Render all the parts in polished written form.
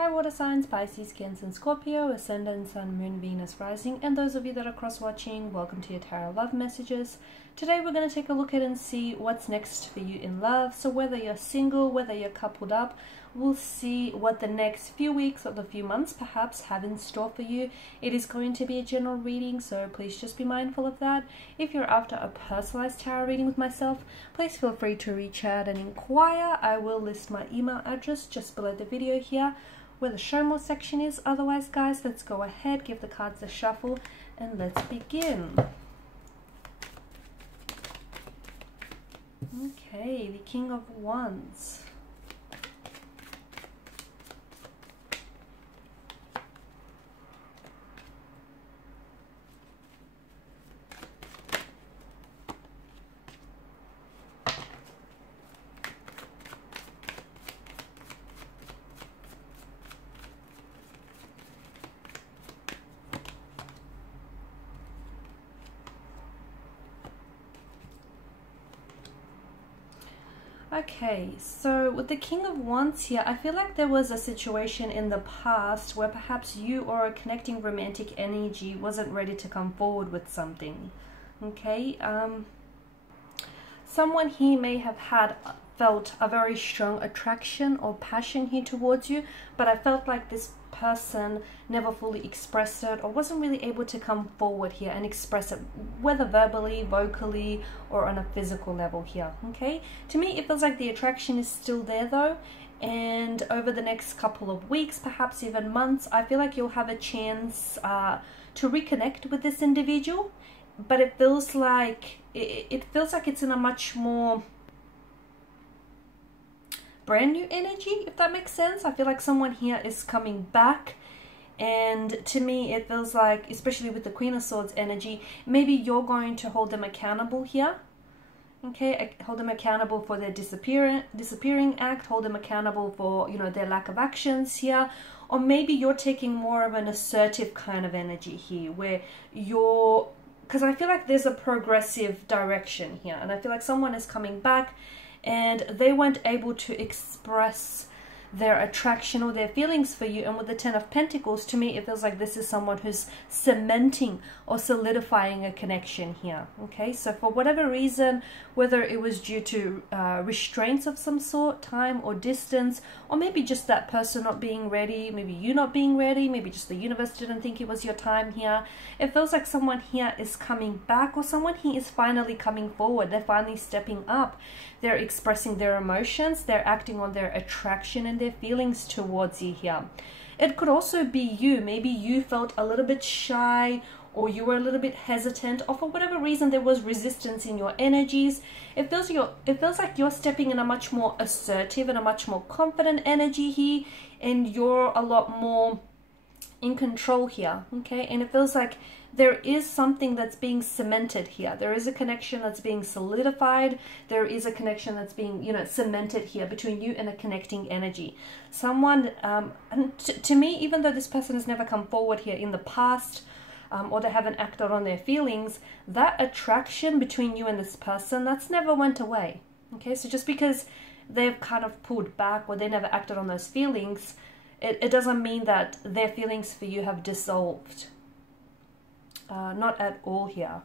Hi water signs, Pisces, Cancer and Scorpio, Ascendant, Sun, Moon, Venus, Rising, and those of you that are cross-watching, welcome to your Tarot Love Messages. Today we're going to take a look at and see what's next for you in love. So whether you're single, whether you're coupled up, we'll see what the next few weeks or the few months perhaps have in store for you. It is going to be a general reading, so please just be mindful of that. If you're after a personalized tarot reading with myself, please feel free to reach out and inquire. I will list my email address just below the video here, where the show more section is. Otherwise, guys, let's go ahead, give the cards a shuffle, and let's begin. Okay, the King of Wands. Okay, so with the King of Wands here, I feel like there was a situation in the past where perhaps you or a connecting romantic energy wasn't ready to come forward with something. Okay, someone here may have felt a very strong attraction or passion here towards you, but I felt like this person never fully expressed it or wasn't really able to come forward here and express it, whether verbally, vocally, or on a physical level here. Okay, to me it feels like the attraction is still there though, and over the next couple of weeks, perhaps even months, I feel like you'll have a chance to reconnect with this individual, but it feels like it's in a much more brand new energy, if that makes sense. I feel like someone here is coming back, and to me it feels like, especially with the Queen of Swords energy, maybe you're going to hold them accountable here. Okay, hold them accountable for their disappearing act, hold them accountable for, you know, their lack of actions here, or maybe you're taking more of an assertive kind of energy here, where you're, because I feel like there's a progressive direction here, and I feel like someone is coming back and they weren't able to express their attraction or their feelings for you. And with the Ten of Pentacles, to me it feels like this is someone who's cementing or solidifying a connection here. Okay, so for whatever reason, whether it was due to restraints of some sort, time or distance, or maybe just that person not being ready, maybe you not being ready, maybe just the universe didn't think it was your time here, it feels like someone here is coming back, or someone here is finally coming forward. They're finally stepping up, they're expressing their emotions, they're acting on their attraction and their feelings towards you here. It could also be you. Maybe you felt a little bit shy, or you were a little bit hesitant, or for whatever reason there was resistance in your energies. It feels like you're stepping in a much more assertive and a much more confident energy here, and you're a lot more in control here. Okay, and it feels like there is something that's being cemented here. There is a connection that's being solidified. There is a connection that's being, you know, cemented here between you and a connecting energy. Someone, and to me, even though this person has never come forward here in the past, or they haven't acted on their feelings, that attraction between you and this person, that's never went away. Okay, so just because they've kind of pulled back or they never acted on those feelings, it doesn't mean that their feelings for you have dissolved. Not at all here.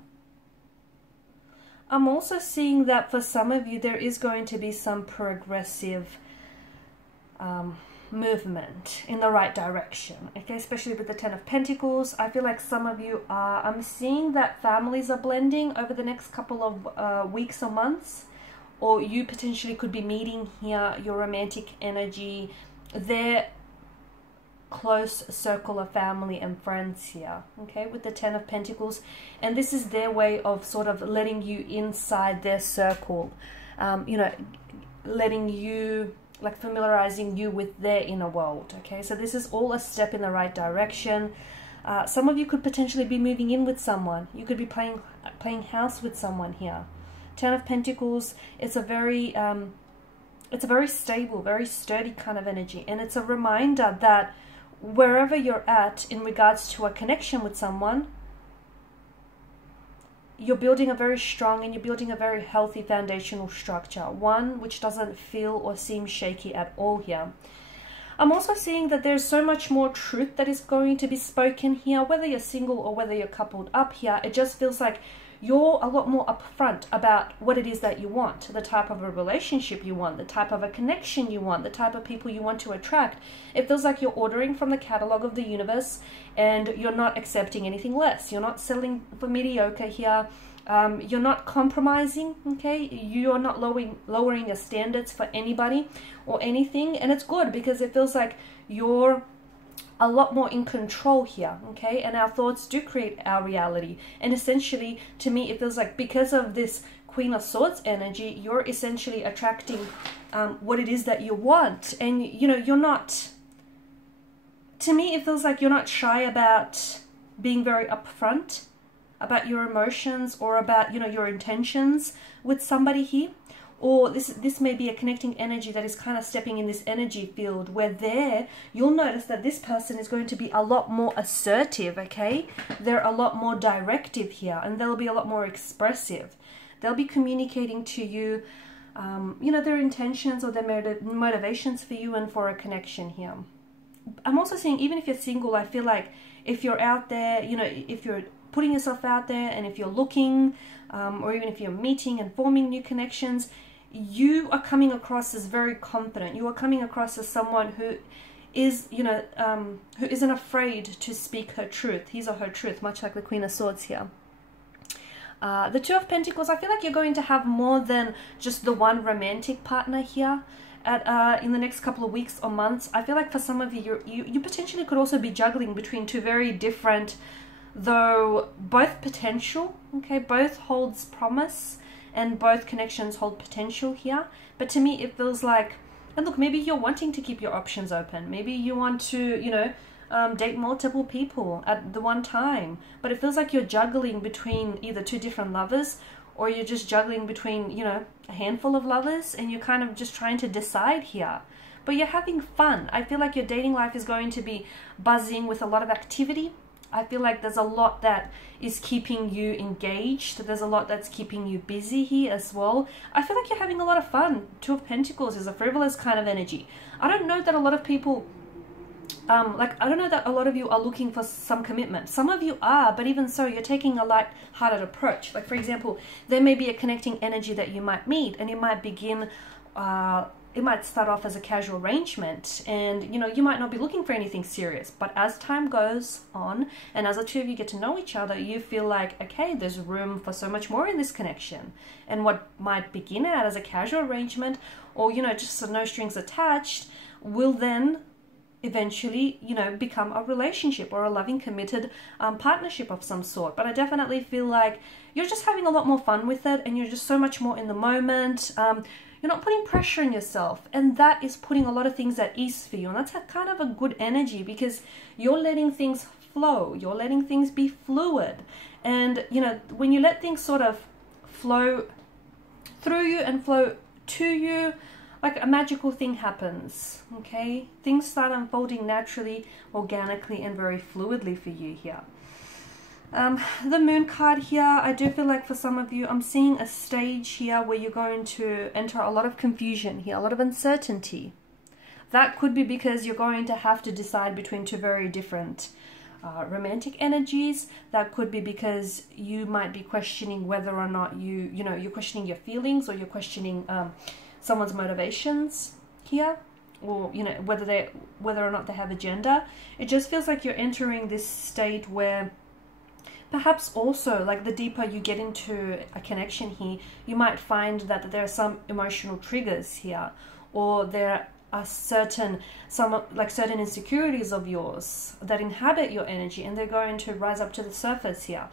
I'm also seeing that for some of you there is going to be some progressive movement in the right direction. Okay, especially with the Ten of Pentacles. I feel like some of you are, I'm seeing that families are blending over the next couple of weeks or months, or you potentially could be meeting here your romantic energy, their close circle of family and friends here. Okay, with the Ten of Pentacles, and this is their way of sort of letting you inside their circle, you know, letting you, like, familiarizing you with their inner world. Okay, so this is all a step in the right direction. Some of you could potentially be moving in with someone. You could be playing house with someone here. Ten of Pentacles, it's a very stable, very sturdy kind of energy, and it's a reminder that wherever you're at in regards to a connection with someone, you're building a very strong and you're building a very healthy foundational structure, one which doesn't feel or seem shaky at all here. I'm also seeing that there's so much more truth that is going to be spoken here, whether you're single or whether you're coupled up here. It just feels like you're a lot more upfront about what it is that you want, the type of a relationship you want, the type of a connection you want, the type of people you want to attract. It feels like you're ordering from the catalog of the universe and you're not accepting anything less. You're not settling for mediocre here. You're not compromising, okay? You're not lowering your standards for anybody or anything. And it's good because it feels like you're a lot more in control here, okay? And our thoughts do create our reality. And essentially, to me, it feels like because of this Queen of Swords energy, you're essentially attracting what it is that you want. And, you know, you're not, to me, it feels like you're not shy about being very upfront about your emotions or about, you know, your intentions with somebody here. Or this may be a connecting energy that is kind of stepping in this energy field where you'll notice that this person is going to be a lot more assertive, okay? They're a lot more directive here, and they'll be a lot more expressive. They'll be communicating to you, you know, their intentions or their motivations for you and for a connection here. I'm also seeing, even if you're single, I feel like if you're out there, you know, if you're putting yourself out there and if you're looking, or even if you're meeting and forming new connections, you are coming across as very confident. You are coming across as someone who is, you know, who isn't afraid to speak her truth, his or her truth, much like the Queen of Swords here. The Two of Pentacles, I feel like you're going to have more than just the one romantic partner here in the next couple of weeks or months. I feel like for some of you, you potentially could also be juggling between two very different, though both potential, okay, both holds promise and both connections hold potential here. But to me, it feels like, and look, maybe you're wanting to keep your options open. Maybe you want to, you know, date multiple people at the one time. But it feels like you're juggling between either two different lovers, or you're just juggling between, you know, a handful of lovers, and you're kind of just trying to decide here. But you're having fun. I feel like your dating life is going to be buzzing with a lot of activity. I feel like there's a lot that is keeping you engaged. There's a lot that's keeping you busy here as well. I feel like you're having a lot of fun. Two of Pentacles is a frivolous kind of energy. I don't know that a lot of people, I don't know that a lot of you are looking for some commitment. Some of you are, but even so, you're taking a light-hearted approach. Like, for example, there may be a connecting energy that you might meet, and it might begin, it might start off as a casual arrangement, and, you know, you might not be looking for anything serious. But as time goes on, and as the two of you get to know each other, you feel like, okay, there's room for so much more in this connection. And what might begin out as a casual arrangement, or, you know, just so no strings attached, will then eventually, you know, become a relationship or a loving, committed partnership of some sort. But I definitely feel like you're just having a lot more fun with it, and you're just so much more in the moment. You're not putting pressure on yourself, and that is putting a lot of things at ease for you. And that's kind of a good energy, because you're letting things flow. You're letting things be fluid. And, you know, when you let things sort of flow through you and flow to you, like a magical thing happens, okay? Things start unfolding naturally, organically, and very fluidly for you here. The Moon card here, I do feel like for some of you, I'm seeing a stage here where you're going to enter a lot of confusion here, a lot of uncertainty. That could be because you're going to have to decide between two very different romantic energies. That could be because you might be questioning whether or not you're questioning your feelings, or you're questioning someone's motivations here, or, you know, whether or not they have a gender. It just feels like you're entering this state where perhaps also, like, the deeper you get into a connection here, you might find that there are some emotional triggers here, or there are certain insecurities of yours that inhabit your energy, and they're going to rise up to the surface here.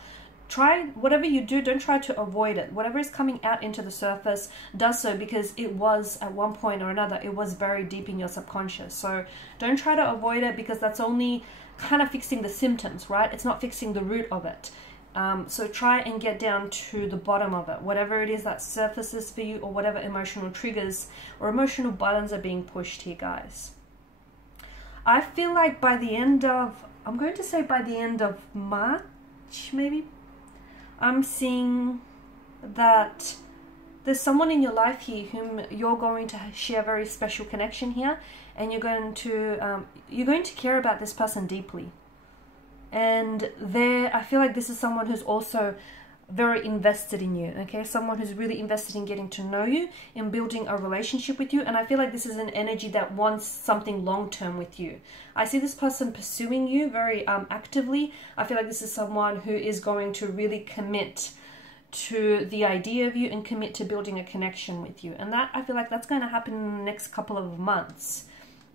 Try, whatever you do, don't try to avoid it. Whatever is coming out into the surface, does so because it was, at one point or another, it was very deep in your subconscious. So don't try to avoid it, because that's only kind of fixing the symptoms, right? It's not fixing the root of it. So try and get down to the bottom of it, whatever it is that surfaces for you, or whatever emotional triggers or emotional buttons are being pushed here, guys. I feel like by the end of, I'm going to say by the end of March, maybe, I'm seeing that there's someone in your life here whom you're going to share a very special connection here, and you're going to care about this person deeply. And I feel like this is someone who's also very invested in you, okay? Someone who's really invested in getting to know you, in building a relationship with you. And I feel like this is an energy that wants something long-term with you. I see this person pursuing you very actively. I feel like this is someone who is going to really commit to the idea of you and commit to building a connection with you. And that, I feel like that's going to happen in the next couple of months,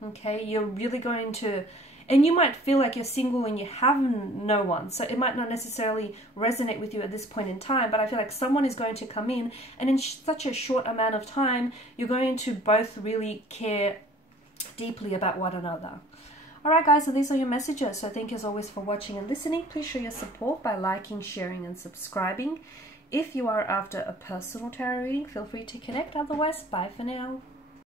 okay? You're really going to... And you might feel like you're single and you have no one. So it might not necessarily resonate with you at this point in time. But I feel like someone is going to come in. And in such a short amount of time, you're going to both really care deeply about one another. Alright guys, so these are your messages. So thank you as always for watching and listening. Please show your support by liking, sharing and subscribing. If you are after a personal tarot reading, feel free to connect. Otherwise, bye for now.